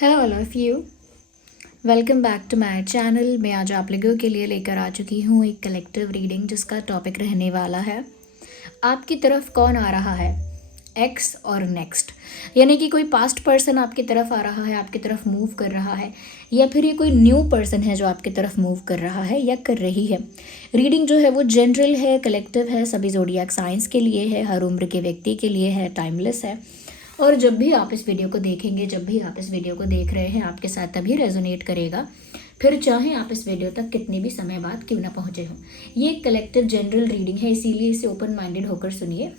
Hello all of you, welcome back to my channel. मैं आज आप लोगों के लिए लेकर आ चुकी हूँ एक कलेक्टिव रीडिंग जिसका टॉपिक रहने वाला है आपकी तरफ कौन आ रहा है, एक्स और नेक्स्ट। यानी कि कोई पास्ट पर्सन आपकी तरफ आ रहा है, आपकी तरफ मूव कर रहा है, या फिर ये कोई न्यू पर्सन है जो आपकी तरफ मूव कर रहा है या कर रही है। रीडिंग जो है वो जनरल है, कलेक्टिव है, सभी ज़ोडिएक साइंस के लिए है, हर उम्र के व्यक्ति के लिए है, टाइमलेस है। और जब भी आप इस वीडियो को देखेंगे, जब भी आप इस वीडियो को देख रहे हैं, आपके साथ तभी रेजोनेट करेगा, फिर चाहे आप इस वीडियो तक कितने भी समय बाद क्यों ना पहुँचे हों। ये एक कलेक्टिव जनरल रीडिंग है, इसीलिए इसे ओपन माइंडेड होकर सुनिए,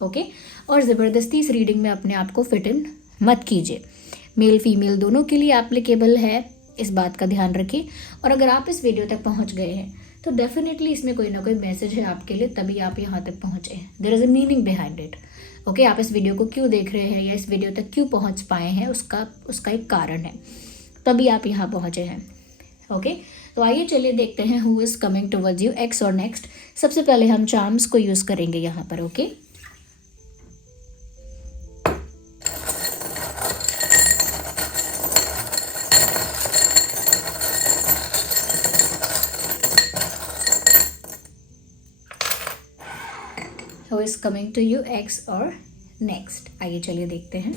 ओके। और ज़बरदस्ती इस रीडिंग में अपने आप को फिट इन मत कीजिए। मेल फीमेल दोनों के लिए एप्लीकेबल है, इस बात का ध्यान रखिए। और अगर आप इस वीडियो तक पहुँच गए हैं तो डेफिनेटली इसमें कोई ना कोई मैसेज है आपके लिए, तभी आप यहाँ तक पहुँचे हैं। There is a meaning behind it, okay. आप इस वीडियो को क्यों देख रहे हैं या इस वीडियो तक क्यों पहुंच पाए हैं, उसका एक कारण है, तभी आप यहाँ पहुंचे हैं, ओके। तो आइए चलिए देखते हैं who is coming towards you, X और नेक्स्ट। सबसे पहले हम चार्म्स को यूज़ करेंगे यहाँ पर, okay. Who is coming to you, X और नेक्स्ट। आइए चलिए देखते हैं।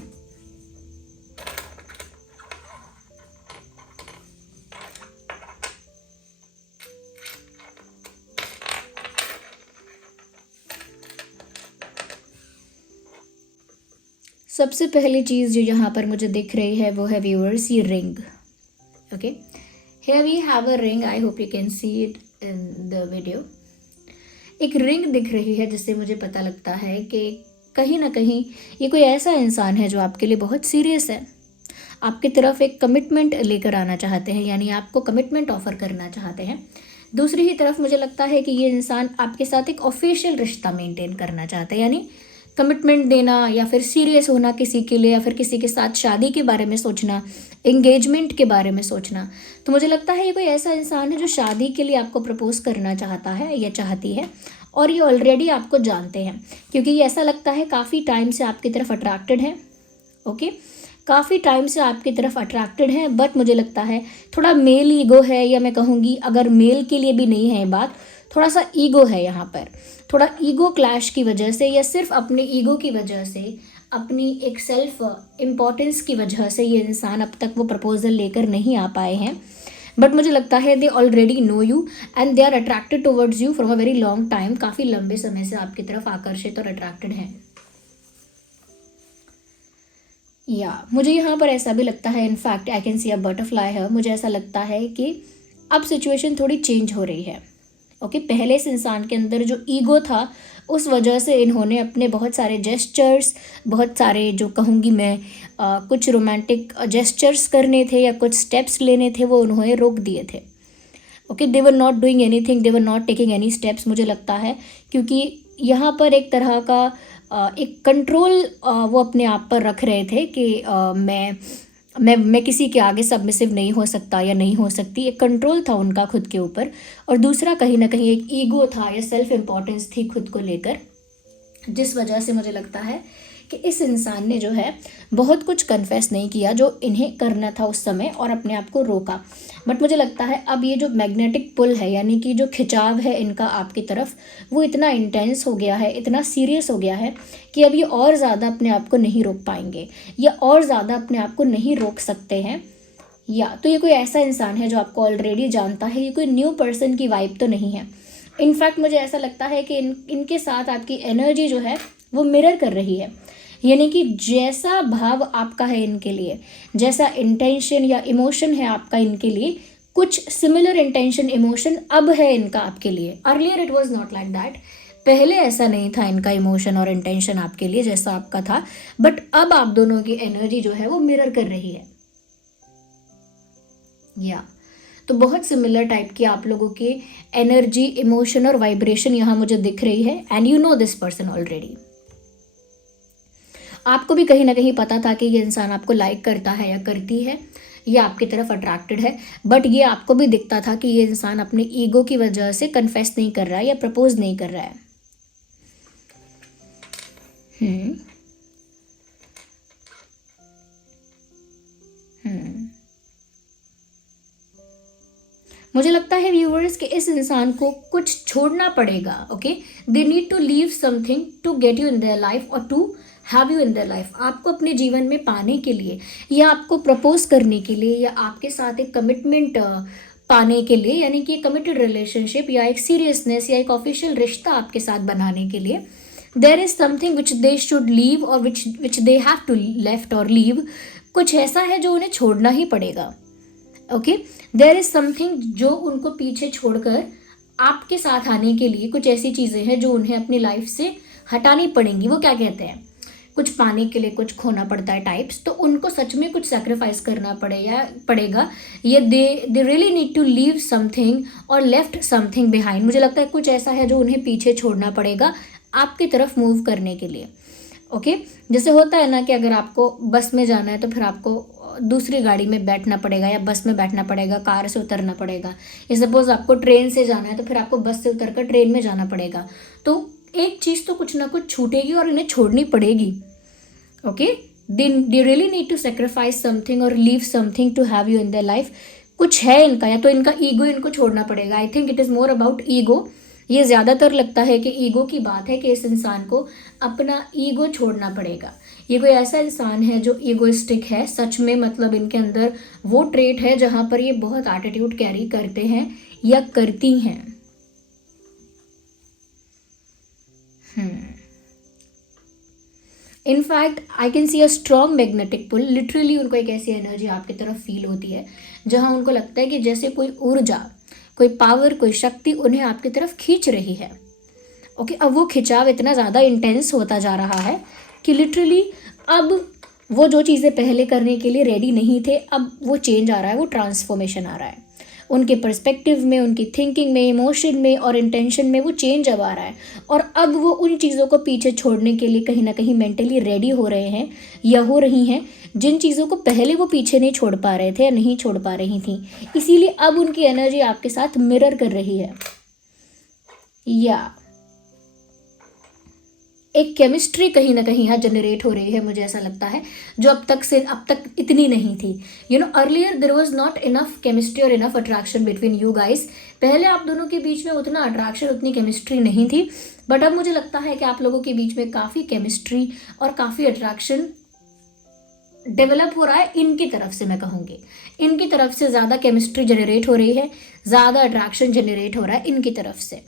सबसे पहली चीज़ जो यहाँ पर मुझे दिख रही है वो है व्यूअर्स, ये ring, okay. Here we have a ring, I hope you can see it in the video. एक रिंग दिख रही है जिससे मुझे पता लगता है कि कहीं ना कहीं ये कोई ऐसा इंसान है जो आपके लिए बहुत सीरियस है, आपकी तरफ एक कमिटमेंट लेकर आना चाहते हैं, यानी आपको कमिटमेंट ऑफर करना चाहते हैं। दूसरी ही तरफ मुझे लगता है कि ये इंसान आपके साथ एक ऑफिशियल रिश्ता मेंटेन करना चाहते हैं, यानी कमिटमेंट देना या फिर सीरियस होना किसी के लिए, या फिर किसी के साथ शादी के बारे में सोचना, एंगेजमेंट के बारे में सोचना। तो मुझे लगता है ये कोई ऐसा इंसान है जो शादी के लिए आपको प्रपोज करना चाहता है या चाहती है, और ये ऑलरेडी आपको जानते हैं, क्योंकि ये ऐसा लगता है काफ़ी टाइम से आपकी तरफ अट्रैक्टेड है, ओके। काफ़ी टाइम से आपकी तरफ अट्रैक्टेड है, बट मुझे लगता है थोड़ा मेल ईगो है, या मैं कहूँगी अगर मेल के लिए भी नहीं है बात, थोड़ा सा ईगो है यहाँ पर। थोड़ा ईगो क्लैश की वजह से, या सिर्फ अपने ईगो की वजह से, अपनी एक सेल्फ इम्पोर्टेंस की वजह से ये इंसान अब तक वो प्रपोजल लेकर नहीं आ पाए हैं। बट मुझे लगता है they already know you and they are attracted towards you from a very long time. काफ़ी लंबे समय से आपकी तरफ आकर्षित और अट्रैक्टेड हैं। या मुझे यहाँ पर ऐसा भी लगता है, in fact I can see a butterfly है, मुझे ऐसा लगता है कि अब सिचुएशन थोड़ी चेंज हो रही है, ओके। पहले इस इंसान के अंदर जो ईगो था उस वजह से इन्होंने अपने बहुत सारे जेस्चर्स, बहुत सारे जो कहूँगी मैं कुछ रोमांटिक जेस्चर्स करने थे या कुछ स्टेप्स लेने थे, वो उन्होंने रोक दिए थे, okay. They were not doing anything, they were not taking any steps, मुझे लगता है, क्योंकि यहाँ पर एक तरह का एक कंट्रोल वो अपने आप पर रख रहे थे कि मैं किसी के आगे सबमिसिव नहीं हो सकता या नहीं हो सकती। एक कंट्रोल था उनका खुद के ऊपर, और दूसरा कहीं ना कहीं एक ईगो था या सेल्फ इम्पोर्टेंस थी खुद को लेकर, जिस वजह से मुझे लगता है कि इस इंसान ने जो है बहुत कुछ कन्फेस नहीं किया जो इन्हें करना था उस समय, और अपने आप को रोका। बट मुझे लगता है अब ये जो मैग्नेटिक पुल है, यानी कि जो खिंचाव है इनका आपकी तरफ, वो इतना इंटेंस हो गया है, इतना सीरियस हो गया है कि अब ये और ज़्यादा अपने आप को नहीं रोक पाएंगे, या और ज़्यादा अपने आप को नहीं रोक सकते हैं। या तो ये कोई ऐसा इंसान है जो आपको ऑलरेडी जानता है, ये कोई न्यू पर्सन की वाइब तो नहीं है। इनफैक्ट मुझे ऐसा लगता है कि इनके साथ आपकी एनर्जी जो है वो मिरर कर रही है, यानी कि जैसा भाव आपका है इनके लिए, जैसा इंटेंशन या इमोशन है आपका इनके लिए, कुछ सिमिलर इंटेंशन इमोशन अब है इनका आपके लिए। Earlier it was not like that, पहले ऐसा नहीं था इनका इमोशन और इंटेंशन आपके लिए जैसा आपका था, बट अब आप दोनों की एनर्जी जो है वो मिरर कर रही है। या तो बहुत सिमिलर टाइप की आप लोगों की एनर्जी, इमोशन और वाइब्रेशन यहाँ मुझे दिख रही है, and you know this person already. आपको भी कहीं ना कहीं पता था कि ये इंसान आपको लाइक करता है या करती है, ये आपकी तरफ अट्रैक्टेड है, बट ये आपको भी दिखता था कि ये इंसान अपने ईगो की वजह से कन्फेस नहीं कर रहा है या प्रपोज नहीं कर रहा है। मुझे लगता है व्यूअर्स कि इस इंसान को कुछ छोड़ना पड़ेगा. Okay, they need to leave something to get you in their life और to have you in their life. आपको अपने जीवन में पाने के लिए, या आपको प्रपोज करने के लिए, या आपके साथ एक कमिटमेंट पाने के लिए, यानी कि कमिटेड रिलेशनशिप या एक सीरियसनेस या एक ऑफिशियल रिश्ता आपके साथ बनाने के लिए, there is something which they should leave और which they have to left और लीव. कुछ ऐसा है जो उन्हें छोड़ना ही पड़ेगा. ओके, देयर इज समथिंग जो उनको पीछे छोड़कर आपके साथ आने के लिए कुछ ऐसी चीज़ें हैं जो उन्हें अपनी लाइफ से हटानी पड़ेंगी. वो क्या कहते हैं, कुछ पाने के लिए कुछ खोना पड़ता है टाइप्स. तो उनको सच में कुछ सेक्रीफाइस करना पड़ेगा. ये they really need to leave something और लेफ्ट समथिंग बिहाइंड. मुझे लगता है कुछ ऐसा है जो उन्हें पीछे छोड़ना पड़ेगा आपकी तरफ मूव करने के लिए. ओके, जैसे होता है ना कि अगर आपको बस में जाना है तो फिर आपको दूसरी गाड़ी में बैठना पड़ेगा या बस में बैठना पड़ेगा, कार से उतरना पड़ेगा. या सपोज आपको ट्रेन से जाना है तो फिर आपको बस से उतर कर ट्रेन में जाना पड़ेगा. तो एक चीज़ तो कुछ ना कुछ छूटेगी और इन्हें छोड़नी पड़ेगी. Okay, they really need to sacrifice something और leave something to have you in their life. कुछ है इनका, या तो इनका ईगो इनको छोड़ना पड़ेगा. I think it is more about ego. ये ज़्यादातर लगता है कि ईगो की बात है कि इस इंसान को अपना ईगो छोड़ना पड़ेगा. ये कोई ऐसा इंसान है जो ईगोइस्टिक है सच में, मतलब इनके अंदर वो ट्रेट है जहाँ पर ये बहुत एटीट्यूड कैरी करते हैं या करती हैं. In fact I can see a strong magnetic pull. Literally उनको एक ऐसी एनर्जी आपकी तरफ फील होती है जहाँ उनको लगता है कि जैसे कोई ऊर्जा, कोई पावर, कोई शक्ति उन्हें आपकी तरफ खींच रही है. ओके, अब वो खिंचाव इतना ज़्यादा इंटेंस होता जा रहा है कि लिटरली अब वो जो चीज़ें पहले करने के लिए रेडी नहीं थे, अब वो चेंज आ रहा है, वो ट्रांसफॉर्मेशन आ रहा है उनके पर्सपेक्टिव में, उनकी थिंकिंग में, इमोशन में और इंटेंशन में. वो चेंज अब आ रहा है और अब वो उन चीज़ों को पीछे छोड़ने के लिए कहीं ना कहीं मेंटली रेडी हो रहे हैं या हो रही हैं, जिन चीज़ों को पहले वो पीछे नहीं छोड़ पा रहे थे या नहीं छोड़ पा रही थी. इसीलिए अब उनकी एनर्जी आपके साथ मिरर कर रही है. या एक केमिस्ट्री कहीं ना कहीं यहाँ जनरेट हो रही है, मुझे ऐसा लगता है, जो अब तक इतनी नहीं थी. Earlier there was not enough chemistry और enough attraction between you guys. पहले आप दोनों के बीच में उतना अट्रैक्शन, उतनी केमिस्ट्री नहीं थी. बट अब मुझे लगता है कि आप लोगों के बीच में काफ़ी केमिस्ट्री और काफ़ी अट्रैक्शन डेवलप हो रहा है. इनकी तरफ से मैं कहूँगी, इनकी तरफ से ज़्यादा केमिस्ट्री जनरेट हो रही है, ज़्यादा अट्रैक्शन जनरेट हो रहा है इनकी तरफ से.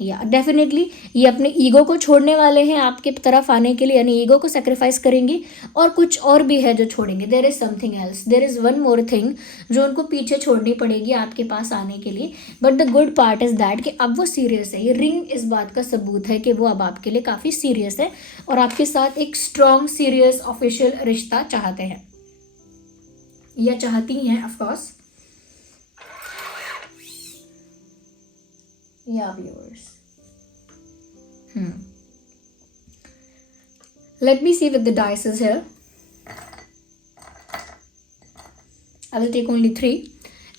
या डेफिनेटली ये अपने ईगो को छोड़ने वाले हैं आपके तरफ आने के लिए, यानी ईगो को सेक्रीफाइस करेंगे. और कुछ और भी है जो छोड़ेंगे. There is something else, there is one more thing जो उनको पीछे छोड़नी पड़ेगी आपके पास आने के लिए. But the good part is that कि अब वो सीरियस है. ये रिंग इस बात का सबूत है कि वो अब आपके लिए काफ़ी सीरियस है और आपके साथ एक स्ट्रॉन्ग, सीरियस, ऑफिशियल रिश्ता चाहते हैं या चाहती हैं ऑफकोर्स. या viewers, let me see with the dices here. I will take only 3.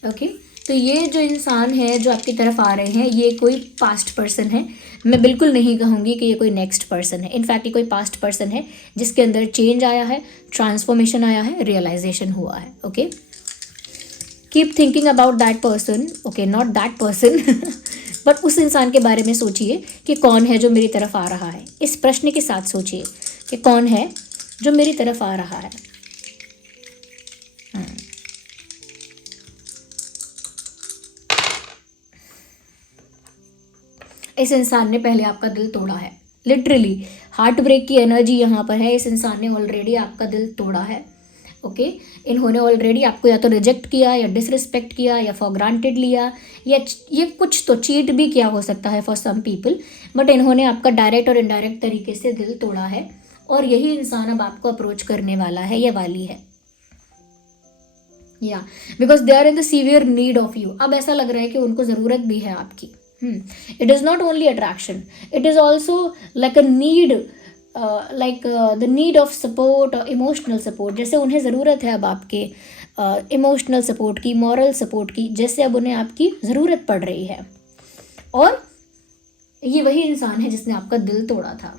Okay, तो ये जो इंसान है जो आपकी तरफ आ रहे हैं, ये कोई पास्ट पर्सन है. मैं बिल्कुल नहीं कहूँगी कि ये कोई नेक्स्ट पर्सन है. इनफैक्ट ये कोई पास्ट पर्सन है जिसके अंदर चेंज आया है, ट्रांसफॉर्मेशन आया है, रियलाइजेशन हुआ है. Okay, keep thinking about that person. Okay, not that person but उस इंसान के बारे में सोचिए कि कौन है जो मेरी तरफ आ रहा है. इस प्रश्न के साथ सोचिए कि कौन है जो मेरी तरफ आ रहा है. इस इंसान ने पहले आपका दिल तोड़ा है. लिटरली हार्ट ब्रेक की एनर्जी यहाँ पर है. इस इंसान ने ऑलरेडी आपका दिल तोड़ा है. ओके, इन्होंने ऑलरेडी आपको या तो रिजेक्ट किया या डिसरिस्पेक्ट किया या फॉर ग्रांटेड लिया, या ये कुछ तो चीट भी किया हो सकता है फॉर सम पीपल. बट इन्होंने आपका डायरेक्ट और इनडायरेक्ट तरीके से दिल तोड़ा है और यही इंसान अब आपको अप्रोच करने वाला है या वाली है. या because they are in the severe need of you. अब ऐसा लग रहा है कि उनको ज़रूरत भी है आपकी. It is not only attraction, it is also like a need, the need of support और इमोशनल सपोर्ट. जैसे उन्हें ज़रूरत है अब आपके इमोशनल सपोर्ट की, मॉरल सपोर्ट की, जैसे अब उन्हें आपकी ज़रूरत पड़ रही है. और ये वही इंसान है जिसने आपका दिल तोड़ा था.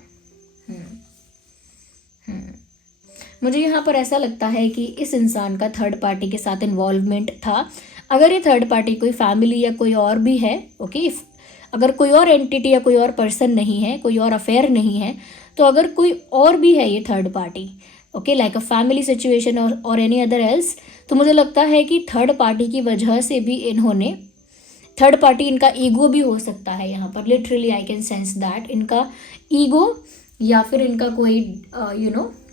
मुझे यहाँ पर ऐसा लगता है कि इस इंसान का थर्ड पार्टी के साथ इन्वॉल्वमेंट था। अगर ये थर्ड पार्टी कोई फैमिली या कोई और भी है, ओके, अगर कोई और एंटिटी या कोई और पर्सन नहीं है, कोई और अफेयर नहीं है, तो अगर कोई और भी है ये third party, okay, like a family situation और एनी अदर एल्स, तो मुझे लगता है कि थर्ड पार्टी की वजह से भी इन्होंने, थर्ड पार्टी इनका ईगो भी हो सकता है यहाँ पर, literally I can sense that इनका ईगो, या फिर इनका कोई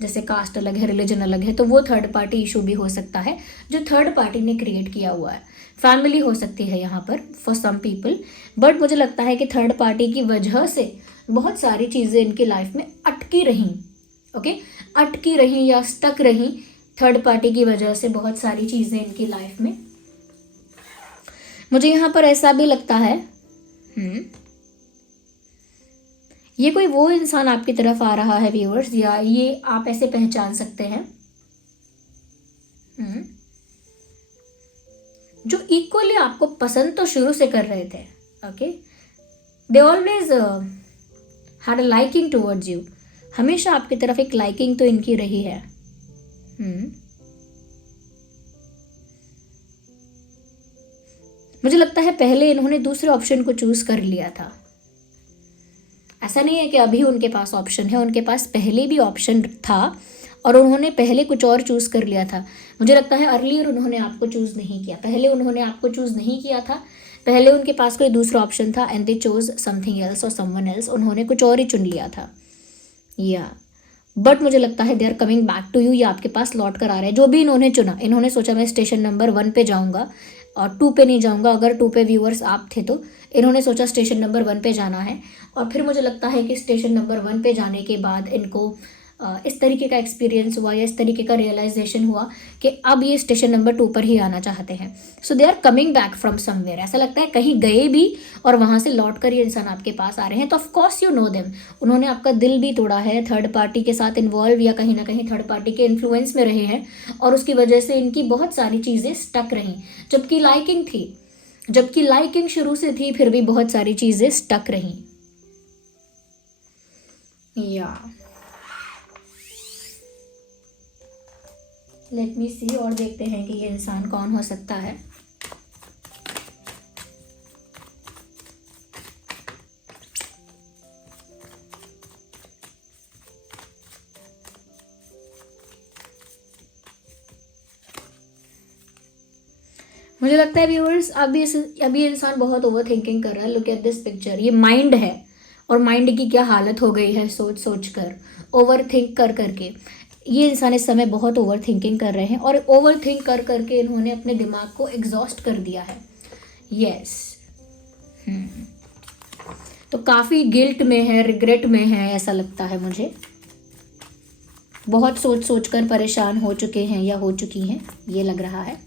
जैसे कास्ट अलग है, रिलीजन अलग है, तो वो थर्ड पार्टी इशू भी हो सकता है जो थर्ड पार्टी ने क्रिएट किया हुआ है। फैमिली हो सकती है यहाँ पर फॉर सम पीपल, बट मुझे लगता है कि थर्ड पार्टी की वजह से बहुत सारी चीज़ें इनकी लाइफ में अटकी रहीं, ओके, अटकी रहीं या स्टक रहीं। थर्ड पार्टी की वजह से बहुत सारी चीज़ें इनकी लाइफ में, मुझे यहाँ पर ऐसा भी लगता है ये कोई वो इंसान आपकी तरफ आ रहा है व्यूअर्स, या ये आप ऐसे पहचान सकते हैं जो इक्वली आपको पसंद तो शुरू से कर रहे थे, okay, they always had a liking towards you, हमेशा आपकी तरफ एक लाइकिंग तो इनकी रही है। मुझे लगता है पहले इन्होंने दूसरे ऑप्शन को चूज कर लिया था। ऐसा नहीं है कि अभी उनके पास ऑप्शन है, उनके पास पहले भी ऑप्शन था और उन्होंने पहले कुछ और चूज कर लिया था। मुझे लगता है अर्लियर उन्होंने आपको चूज नहीं किया, पहले उन्होंने आपको चूज नहीं किया था, पहले उनके पास कोई दूसरा ऑप्शन था and they chose something else और समवन एल्स, उन्होंने कुछ और ही चुन लिया था। या बट मुझे लगता है they are coming back to you, या आपके पास लौट कर आ रहे हैं। जो भी इन्होंने चुना, इन्होंने सोचा मैं स्टेशन नंबर 1 पे जाऊंगा और 2 पे नहीं जाऊंगा, अगर 2 पे व्यूअर्स आप थे तो इन्होंने सोचा स्टेशन नंबर 1 पे जाना है, और फिर मुझे लगता है कि स्टेशन नंबर 1 पे जाने के बाद इनको इस तरीके का एक्सपीरियंस हुआ या इस तरीके का रियलाइजेशन हुआ कि अब ये स्टेशन नंबर 2 पर ही आना चाहते हैं। So they are coming back from somewhere, ऐसा लगता है कहीं गए भी और वहाँ से लौट कर ये इंसान आपके पास आ रहे हैं। तो ऑफकोर्स यू नो देम, उन्होंने आपका दिल भी तोड़ा है, थर्ड पार्टी के साथ इन्वॉल्व या कहीं ना कहीं थर्ड पार्टी के इन्फ्लुएंस में रहे हैं, और उसकी वजह से इनकी बहुत सारी चीज़ें स्टक रहीं, जबकि लाइकिंग थी, जबकि लाइकिंग शुरू से थी, फिर भी बहुत सारी चीज़ें स्टक रहीं। या लेट मी सी, और देखते हैं कि ये इंसान कौन हो सकता है। मुझे लगता है व्यूअर्स अभी इंसान बहुत ओवर थिंकिंग कर रहा है। लुक एट दिस पिक्चर, ये माइंड है और माइंड की क्या हालत हो गई है सोच सोच कर, ओवर थिंक कर करके। ये इंसान इस समय बहुत ओवर थिंकिंग कर रहे हैं और ओवर थिंक कर करके इन्होंने अपने दिमाग को एग्जॉस्ट कर दिया है। यस तो काफ़ी गिल्ट में है, रिग्रेट में है, ऐसा लगता है मुझे। बहुत सोच सोच कर परेशान हो चुके हैं या हो चुकी हैं, ये लग रहा है।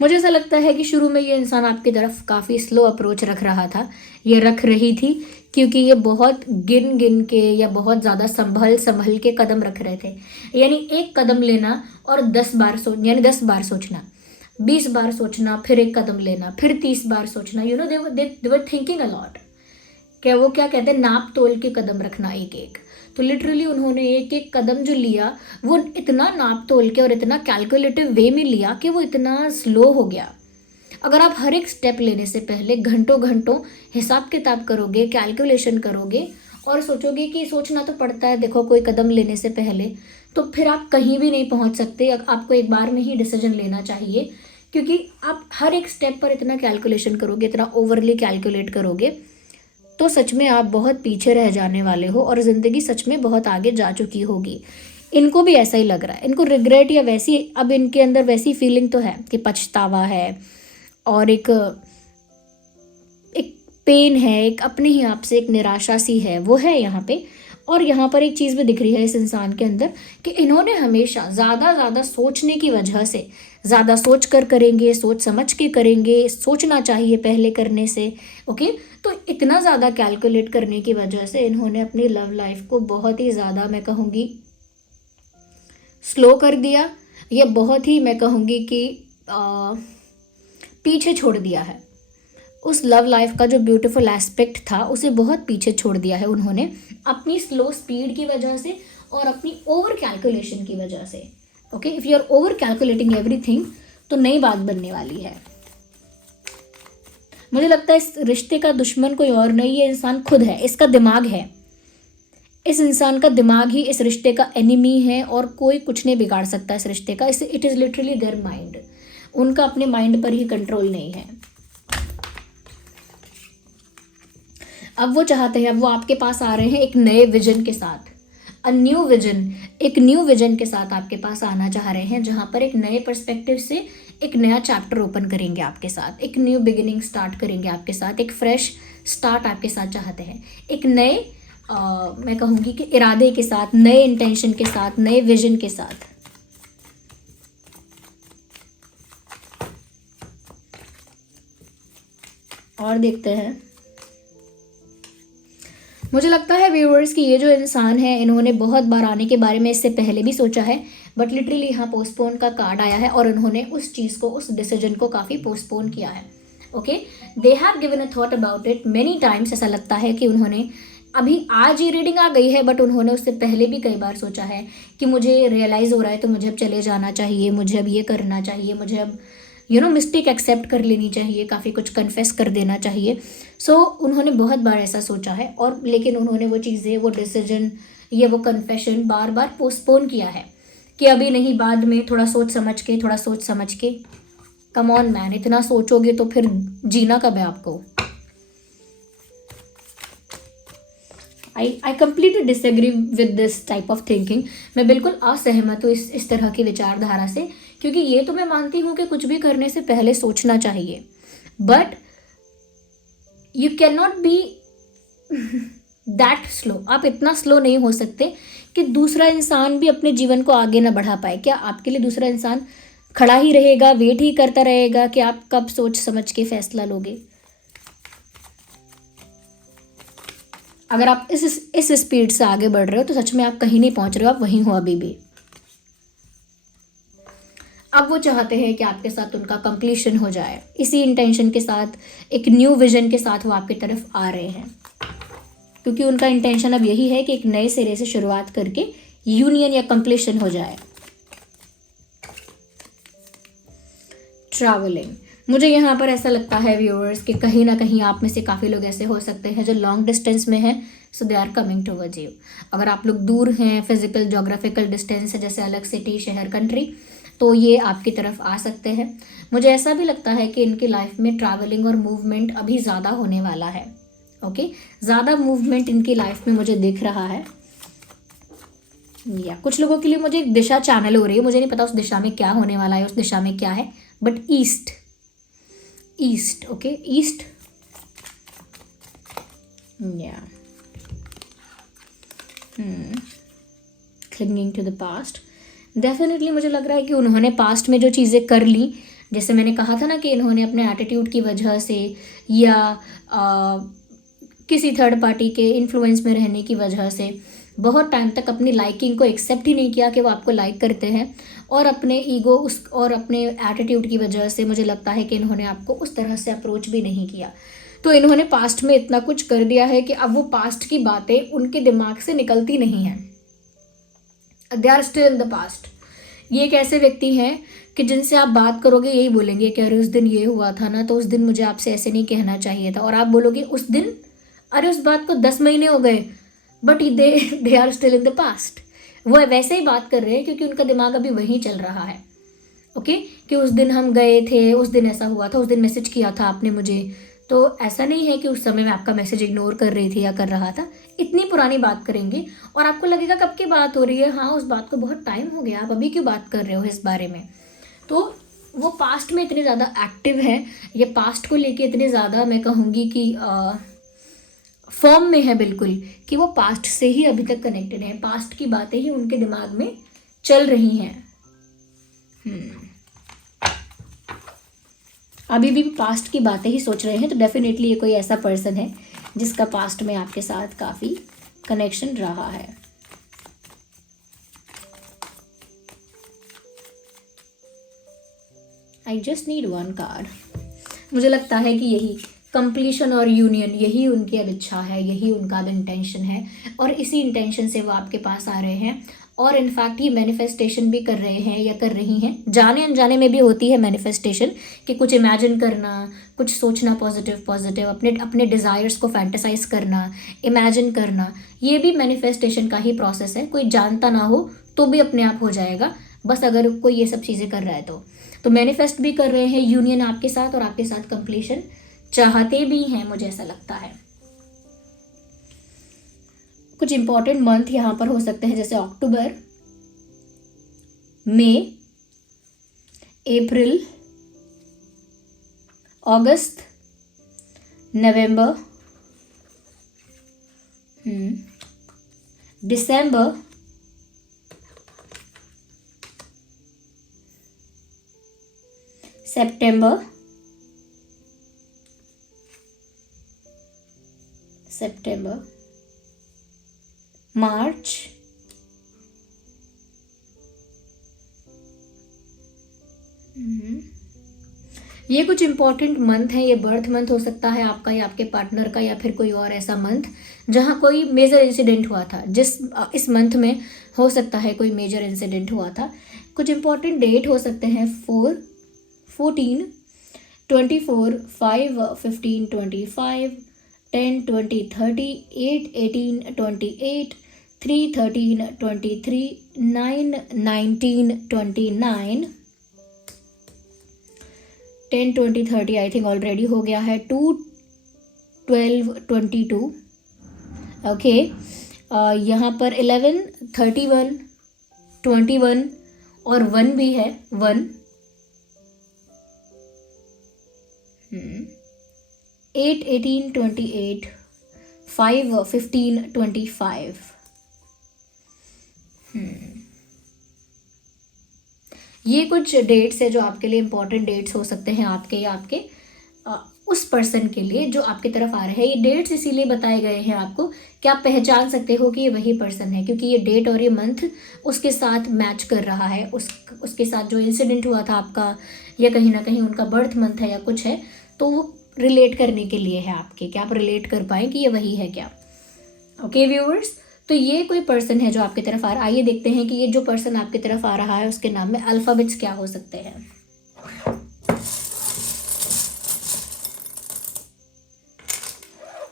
मुझे ऐसा लगता है कि शुरू में ये इंसान आपकी तरफ काफ़ी स्लो अप्रोच रख रहा था, ये रख रही थी, क्योंकि ये बहुत गिन गिन के या बहुत ज़्यादा संभल संभल के कदम रख रहे थे। यानी एक कदम लेना और 10 बार यानी 10 बार सोचना, 20 बार सोचना, फिर एक कदम लेना, फिर 30 बार सोचना। You know they were thinking a lot. क्या वो क्या कहते हैं, नाप तोल के कदम रखना एक एक। तो लिटरली उन्होंने एक एक कदम जो लिया वो इतना नाप तोल के और इतना कैलकुलेटिव वे में लिया कि वो इतना स्लो हो गया। अगर आप हर एक स्टेप लेने से पहले घंटों घंटों हिसाब किताब करोगे, कैलकुलेशन करोगे और सोचोगे कि सोचना तो पड़ता है देखो कोई कदम लेने से पहले, तो फिर आप कहीं भी नहीं पहुंच सकते। आपको एक बार में ही डिसीजन लेना चाहिए, क्योंकि आप हर एक स्टेप पर इतना कैलकुलेशन करोगे, इतना ओवरली कैलकुलेट करोगे, तो सच में आप बहुत पीछे रह जाने वाले हो और ज़िंदगी सच में बहुत आगे जा चुकी होगी। इनको भी ऐसा ही लग रहा है, इनको रिग्रेट या वैसी, अब इनके अंदर वैसी फीलिंग तो है कि पछतावा है और एक पेन है, एक अपने ही आप से एक निराशा सी है, वो है यहाँ पे। और यहाँ पर एक चीज़ भी दिख रही है इस इंसान के अंदर कि इन्होंने हमेशा ज़्यादा सोचने की वजह से, ज़्यादा सोच कर करेंगे, सोच समझ के करेंगे, सोचना चाहिए पहले करने से, ओके। तो इतना ज़्यादा कैलकुलेट करने की वजह से इन्होंने अपनी लव लाइफ को बहुत ही ज़्यादा, मैं कहूँगी, स्लो कर दिया, या बहुत ही मैं कहूँगी कि पीछे छोड़ दिया है। उस लव लाइफ का जो ब्यूटीफुल एस्पेक्ट था उसे बहुत पीछे छोड़ दिया है उन्होंने, अपनी स्लो स्पीड की वजह से और अपनी ओवर कैलकुलेशन की वजह से। Okay, if you are over calculating everything तो नई बात बनने वाली है। मुझे लगता है इस रिश्ते का दुश्मन कोई और नहीं, ये इंसान खुद है, इसका दिमाग है। इस इंसान का दिमाग ही इस रिश्ते का एनिमी है और कोई कुछ नहीं बिगाड़ सकता इस रिश्ते का। It is literally their mind. उनका अपने माइंड पर ही कंट्रोल नहीं है। अब वो चाहते हैं, अब वो आपके पास आ रहे हैं एक नए विजन के साथ, अ न्यू विजन, एक न्यू विजन के साथ आपके पास आना चाह रहे हैं, जहाँ पर एक नए पर्सपेक्टिव से एक नया चैप्टर ओपन करेंगे आपके साथ, एक न्यू बिगिनिंग स्टार्ट करेंगे आपके साथ, एक फ्रेश स्टार्ट आपके साथ चाहते हैं, एक नए मैं कहूँगी कि इरादे के साथ, नए इंटेंशन के साथ, नए विजन के साथ। और देखते हैं, मुझे लगता है व्यूअर्स कि ये जो इंसान है इन्होंने बहुत बार आने के बारे में इससे पहले भी सोचा है, बट लिटरली यहाँ पोस्टपोन का कार्ड आया है और उन्होंने उस चीज़ को, उस डिसीजन को काफ़ी पोस्टपोन किया है। Okay, they have given a thought about it many times. ऐसा लगता है कि उन्होंने, अभी आज ये रीडिंग आ गई है बट उन्होंने उससे पहले भी कई बार सोचा है कि मुझे रियलाइज़ हो रहा है तो मुझे अब चले जाना चाहिए, मुझे अब ये करना चाहिए, मुझे अब मिस्टेक एक्सेप्ट कर लेनी चाहिए, काफ़ी कुछ कन्फेस कर देना चाहिए। सो उन्होंने बहुत बार ऐसा सोचा है, और लेकिन उन्होंने वो चीज़ें, वो डिसीजन या वो कन्फेशन बार बार पोस्टपोन किया है कि अभी नहीं, बाद में, थोड़ा सोच समझ के, थोड़ा सोच समझ के। कम ऑन मैन, इतना सोचोगे तो फिर जीना कब है आपको? I completely disagree with this type of thinking. मैं बिल्कुल असहमत हूँ इस तरह की विचारधारा से, क्योंकि ये तो मैं मानती हूँ कि कुछ भी करने से पहले सोचना चाहिए, but you can not be that slow. आप इतना स्लो नहीं हो सकते कि दूसरा इंसान भी अपने जीवन को आगे ना बढ़ा पाए। क्या आपके लिए दूसरा इंसान खड़ा ही रहेगा, वेट ही करता रहेगा कि आप कब सोच समझ के फैसला लोगे? अगर आप इस स्पीड से आगे बढ़ रहे हो तो सच में आप कहीं नहीं पहुंच रहे हो, आप वहीं हो अभी भी। अब वो चाहते हैं कि आपके साथ उनका कंप्लीशन हो जाए, इसी इंटेंशन के साथ, एक न्यू विजन के साथ वो आपकी तरफ आ रहे हैं, क्योंकि उनका इंटेंशन अब यही है कि एक नए सिरे से शुरुआत करके यूनियन या कंप्लीशन हो जाए। ट्रैवलिंग, मुझे यहाँ पर ऐसा लगता है व्यूअर्स कि कहीं ना कहीं आप में से काफ़ी लोग ऐसे हो सकते हैं जो लॉन्ग डिस्टेंस में हैं, so they are coming towards you. अगर आप लोग दूर हैं, फिजिकल जोग्राफिकल डिस्टेंस है, जैसे अलग सिटी, शहर, कंट्री, तो ये आपकी तरफ आ सकते हैं। मुझे ऐसा भी लगता है कि इनकी लाइफ में ट्रैवलिंग और मूवमेंट अभी ज़्यादा होने वाला है। ओके, ज़्यादा मूवमेंट इनकी लाइफ में मुझे दिख रहा है। या कुछ लोगों के लिए मुझे एक दिशा चैनल हो रही है, मुझे नहीं पता उस दिशा में क्या होने वाला है, उस दिशा में क्या है, बट ईस्ट, ओके, ईस्ट, या clinging to the past. Definitely मुझे लग रहा है कि उन्होंने पास्ट में जो चीज़ें कर ली, जैसे मैंने कहा था ना कि इन्होंने अपने एटीट्यूड की वजह से या किसी थर्ड पार्टी के इन्फ्लुएंस में रहने की वजह से बहुत टाइम तक अपनी लाइकिंग को एक्सेप्ट ही नहीं किया कि वो आपको लाइक करते हैं, और अपने ईगो और अपने एटीट्यूड की वजह से मुझे लगता है कि इन्होंने आपको उस तरह से अप्रोच भी नहीं किया। तो इन्होंने पास्ट में इतना कुछ कर दिया है कि अब वो पास्ट की बातें उनके दिमाग से निकलती नहीं हैं। They are still in the past. ये एक ऐसे व्यक्ति हैं कि जिनसे आप बात करोगे यही बोलेंगे कि अरे उस दिन ये हुआ था ना, तो उस दिन मुझे आपसे ऐसे नहीं कहना चाहिए था, और आप बोलोगे उस दिन, अरे उस बात को 10 महीने हो गए, but they are still in the past. वो वैसे ही बात कर रहे हैं क्योंकि उनका दिमाग अभी वहीं चल रहा है। ओके, कि उस दिन हम गए थे, उस दिन ऐसा हुआ था, उस दिन मैसेज किया था आपने मुझे। तो ऐसा नहीं है कि उस समय मैं आपका मैसेज इग्नोर कर रही थी या कर रहा था, इतनी पुरानी बात करेंगे और आपको लगेगा कब की बात हो रही है, हाँ उस बात को बहुत टाइम हो गया, आप अभी क्यों बात कर रहे हो इस बारे में। तो वो पास्ट में इतने ज़्यादा एक्टिव है, ये पास्ट को लेके इतने ज़्यादा, मैं कहूँगी कि फॉर्म में है बिल्कुल, कि वो पास्ट से ही अभी तक कनेक्टेड है, पास्ट की बातें ही उनके दिमाग में चल रही हैं। अभी भी पास्ट की बातें ही सोच रहे हैं, तो डेफिनेटली ये कोई ऐसा पर्सन है जिसका पास्ट में आपके साथ काफ़ी कनेक्शन रहा है। I just need one card. मुझे लगता है कि यही कंप्लीशन और यूनियन, यही उनकी अब इच्छा है, यही उनका अब इंटेंशन है, और इसी इंटेंशन से वो आपके पास आ रहे हैं। और इनफैक्ट ये मैनिफेस्टेशन भी कर रहे हैं या कर रही हैं, जाने अनजाने में भी होती है मैनिफेस्टेशन, कि कुछ इमेजिन करना, कुछ सोचना पॉजिटिव पॉजिटिव, अपने अपने डिज़ायर्स को फैंटेसाइज करना, इमेजिन करना, ये भी मैनिफेस्टेशन का ही प्रोसेस है। कोई जानता ना हो तो भी अपने आप हो जाएगा, बस अगर कोई ये सब चीज़ें कर रहा है तो मैनिफेस्ट भी कर रहे हैं यूनियन आपके साथ, और आपके साथ कंप्लीशन चाहते भी हैं, मुझे ऐसा लगता है। कुछ इंपॉर्टेंट मंथ यहाँ पर हो सकते हैं, जैसे अक्टूबर, मई, अप्रैल, अगस्त, नवंबर, दिसंबर, सितंबर, मार्च, ये कुछ इंपॉर्टेंट मंथ हैं। ये बर्थ मंथ हो सकता है आपका या आपके पार्टनर का, या फिर कोई और ऐसा मंथ जहाँ कोई मेजर इंसिडेंट हुआ था। इस मंथ में हो सकता है कोई मेजर इंसिडेंट हुआ था। कुछ इंपॉर्टेंट डेट हो सकते हैं 4, 14, 24, 5, 15, 25, 10, 20, 30, 8, 18, 28, 3, 13, 23, 9, 19, 29, 10, 20, 30 आई थिंक ऑलरेडी हो गया है, 2, 12, 22, ओके। यहाँ पर 11, 31, 21 और 1 भी है, 1, 8, 18, 28, 5, 15, 25। ये कुछ डेट्स है जो आपके लिए इंपॉर्टेंट डेट्स हो सकते हैं, आपके या आपके उस पर्सन के लिए जो आपकी तरफ आ रहे हैं। ये डेट्स इसीलिए बताए गए हैं आपको कि आप पहचान सकते हो कि ये वही पर्सन है, क्योंकि ये डेट और ये मंथ उसके साथ मैच कर रहा है, उसके साथ जो इंसिडेंट हुआ था आपका, या कहीं ना कहीं उनका बर्थ मंथ है या कुछ है, तो वो रिलेट करने के लिए है आपके, कि आप रिलेट कर पाए कि ये वही है क्या। ओके व्यूअर्स, तो ये कोई पर्सन है जो आपकी तरफ आ रहा है। आइए देखते हैं कि ये जो पर्सन आपकी तरफ आ रहा है उसके नाम में अल्फ़ाबेट्स क्या हो सकते हैं।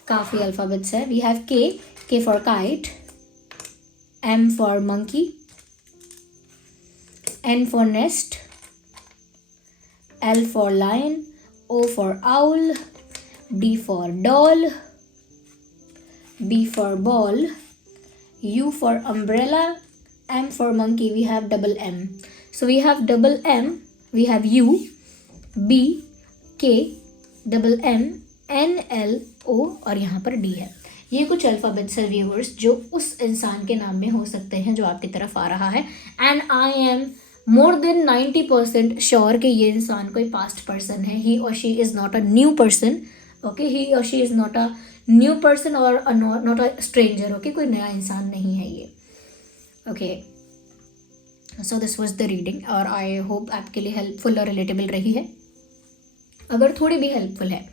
काफ़ी अल्फ़ाबेट्स है। We have K for kite, M for monkey, N for nest, L for lion, O for owl, D for doll, B for ball, U for umbrella, M for monkey. We have double M. So we have double M, we have U, B, K, double M, N, L, O और यहाँ पर D है। ये कुछ alphabets है viewers जो उस इंसान के नाम में हो सकते हैं जो आपकी तरफ आ रहा है। And I am more than 90% sure कि ये इंसान कोई पास्ट पर्सन है। He or she is not a new person, okay. He or she is not a new person और नॉट अ स्ट्रेंजर, ओके। कोई नया इंसान नहीं है ये, okay. So this was the reading, और आई होप आपके लिए हेल्पफुल और रिलेटेबल रही है। अगर थोड़ी भी हेल्पफुल है,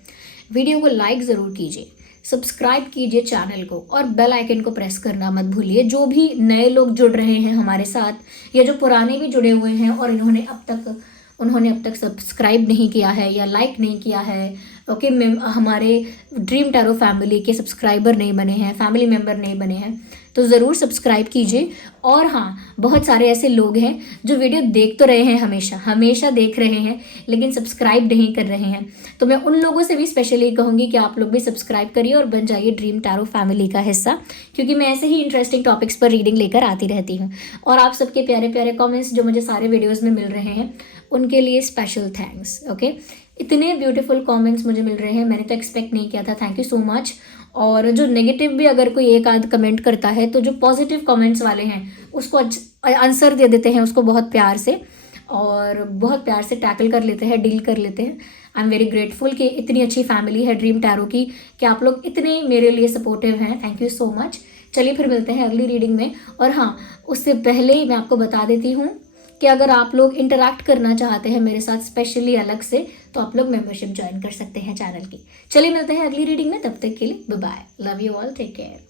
वीडियो को लाइक ज़रूर कीजिए, सब्सक्राइब कीजिए चैनल को, और बेल आइकन को प्रेस करना मत भूलिए। जो भी नए लोग जुड़ रहे हैं हमारे साथ, या जो पुराने भी जुड़े हुए हैं और उन्होंने अब तक सब्सक्राइब नहीं किया है या लाइक नहीं किया है, ओके, हमारे ड्रीम टैरो फैमिली के सब्सक्राइबर नहीं बने हैं, फैमिली मेम्बर नहीं बने हैं, तो ज़रूर सब्सक्राइब कीजिए। और हाँ, बहुत सारे ऐसे लोग हैं जो वीडियो देख तो रहे हैं, हमेशा देख रहे हैं, लेकिन सब्सक्राइब नहीं कर रहे हैं। तो मैं उन लोगों से भी स्पेशली कहूँगी कि आप लोग भी सब्सक्राइब करिए और बन जाइए ड्रीम टैरो फैमिली का हिस्सा, क्योंकि मैं ऐसे ही इंटरेस्टिंग टॉपिक्स पर रीडिंग लेकर आती रहती हूँ। और आप सबके प्यारे प्यारे कॉमेंट्स जो मुझे सारे वीडियोज़ में मिल रहे हैं, उनके लिए स्पेशल थैंक्स, ओके। इतने ब्यूटीफुल कमेंट्स मुझे मिल रहे हैं, मैंने तो एक्सपेक्ट नहीं किया था। Thank you so much. और जो नेगेटिव भी अगर कोई एक आध कमेंट करता है, तो जो पॉजिटिव कमेंट्स वाले हैं उसको आंसर दे देते हैं उसको बहुत प्यार से, और बहुत प्यार से टैकल कर लेते हैं, डील कर लेते हैं। आई एम वेरी ग्रेटफुल कि इतनी अच्छी फैमिली है ड्रीम टैरो की, कि आप लोग इतने मेरे लिए सपोर्टिव हैं। Thank you so much. चलिए फिर मिलते हैं अगली रीडिंग में। और हाँ, उससे पहले ही मैं आपको बता देती हूँ कि अगर आप लोग इंटरैक्ट करना चाहते हैं मेरे साथ स्पेशली अलग से, तो आप लोग मेंबरशिप ज्वाइन कर सकते हैं चैनल की। चलिए मिलते हैं अगली रीडिंग में, तब तक के लिए bye bye, love you all, take care.